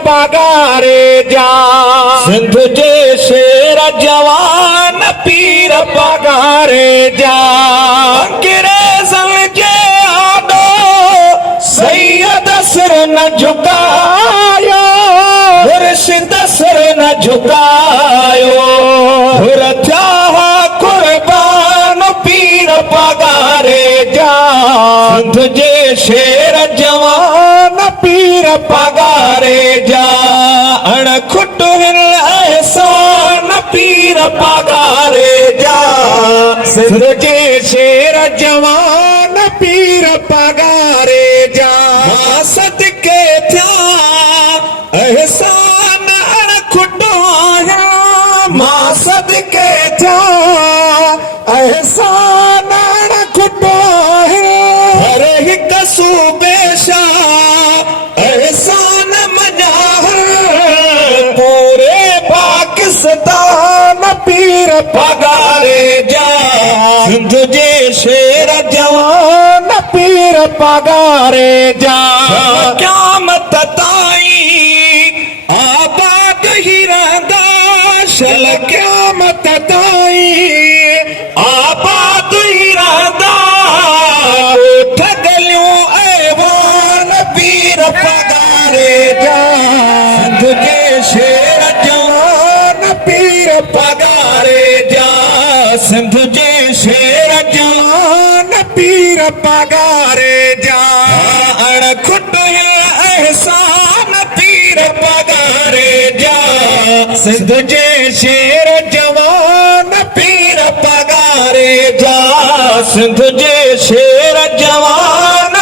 पगारे जा। सिंध जे शेर जवान पीर पगारे जा। अंग्रेज़न जे आॾो सैयद सिर न झुकायो, मुर्शिद सिर न झुकायो। हुर थिया कुर्बान पीर पगारे जा। सिंध जे शेर जवान पीर पगारे जा। अणखुट हिन एहसान पीर पगारे जा। सिंध जे शेर जवान पीर पगारे जा। मां सदके थिया एहसान अणखुट आहियां। मां सदके थिया एहसान अणखुट आहियां। हर हिक सूबे शाह एहसान मञा। पूरे पाकिस्तान पीर पगारे जा। सिंध जे शेर जवान पीर पगारे जा। क़यामत ताईं आबाद ही रहंदा। शल क़यामत ताईं आबाद ही रहंदा। ॻोठ गलियूं ऐवान पीर पगारे जा। सिंध जे शेर जवान पीर पगारे जा। सिंध जे शेर जवान पीर पगारे जा। अणखुट एहसान पीर पगारे जा। सिंध जे शेर जवान पीर पगारे जा। सिंध जे शेर जवान